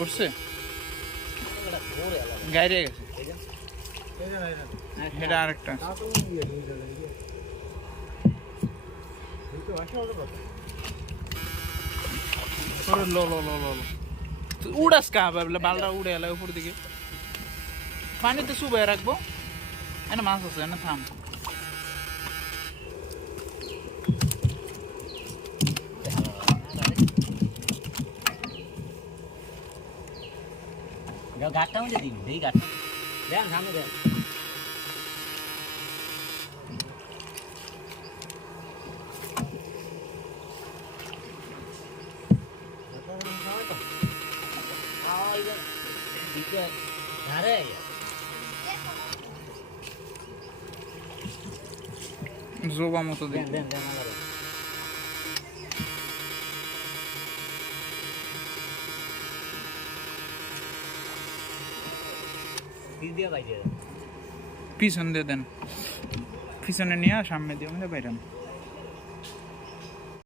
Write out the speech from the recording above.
উঠছে গাইরে গেছে এটা আরেকটা লো লো লো লো উড়াস কা ভাবলে বালটা উড়ে এলা উপর দিকে পানিতে শুবে রাখবো এনে মাছ আছে এনে থাম ঘাটটা মধ্যে দিন এই ঘাটটা দেন সামনে দেন জোবা মতো দিন দেন দেন পিছন দিয়ে দেন পিছনে নিয়ে সামনে দিয়ে বাইরান